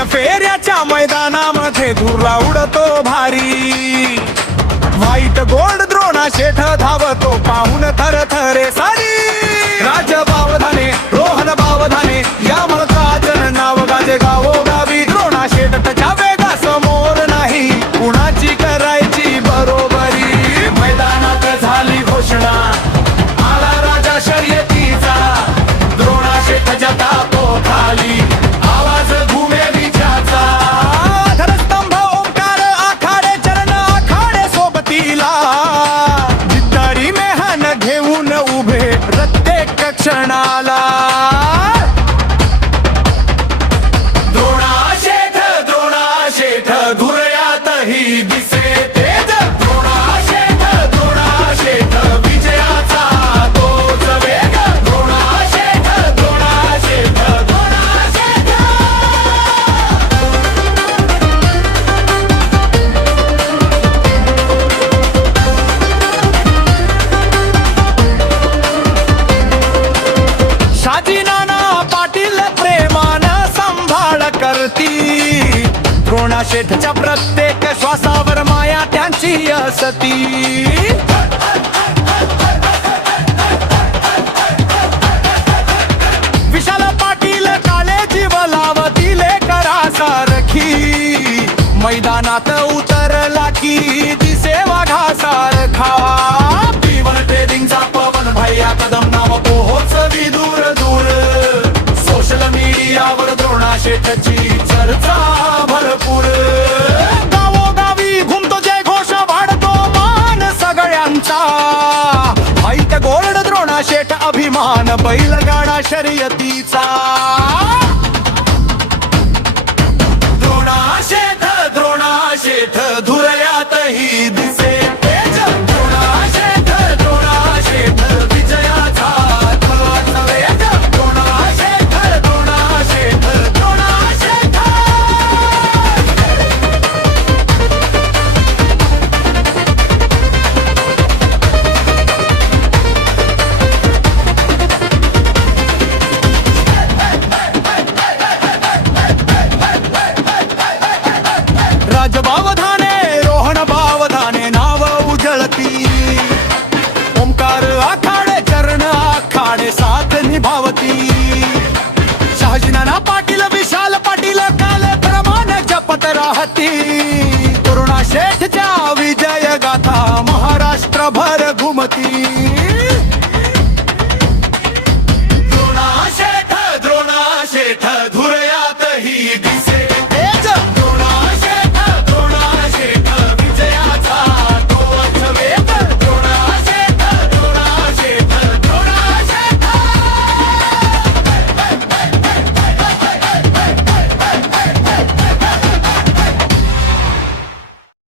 तीन फेऱ्याच्या मैदानामध्ये धुरळा उडतो भारी, व्हाईट गोल्ड द्रोणा शेठ धावतो पाहून थरथरे सारी। राज बावधाने रोहन बावधाने या मल्काजन नाव गाजे गावोगावी, द्रोणा शेठ त्याच्या वेगा समोर नाही कुणाची करायची बरोबरी। मैदानात झाली घोषणा आला राजा शर्यतीचा, द्रोणा शेठ जतातो खाली आवाज घुमे विजाचा। धरस्तंभ ओंकार आखाडे चरण आखाडे सोबतीला, जिद्दारी मेहन घेऊन उभे प्रत्येक क्षणाला। द्रोणा शेठ धुरयातही दिसे तेज, द्रोणा शेठ विजयाचा तोच वेग। द्रोणा शेठ शाजी नाना पाटील प्रेमानं सांभाळ करती, द्रोणा शेठच्या प्रत्येक श्वासावर माया त्यांची असती। विशाल पाटील काले जीव लावतीले करा सारखी, मैदानात उतरला की दिसे वाघा सारखा। पीवन ट्रेडिंगचा पवन भैया कदम नाव पोहोचवी दूर दूर, सोशल मीडियावर द्रोणा शेठची चर्चा भरपूर। गावोगावी घुमतो जय घोष वाढतो मान सगळ्यांचा, व्हाईट गोल्ड द्रोणा शेठ अभिमान बैलगाडा शर्यतीचा। द्रोणा शेठ धुरयातही दिसे तेज, द्रोणा शेठ विजयाचा तोच वेग। द्रोणा शेठ राज बावधाने रोहन बावधाने नाव उजळती, ओंकार आखाडे चरण आखाडे साथ निभावती। शहाजी नाना पाटील विशाल पाटील काल प्रमाण जपत राहती, द्रोणा शेठच्या विजय गाथा महाराष्ट्रभर घुमती। द्रोणा शेठ धुरे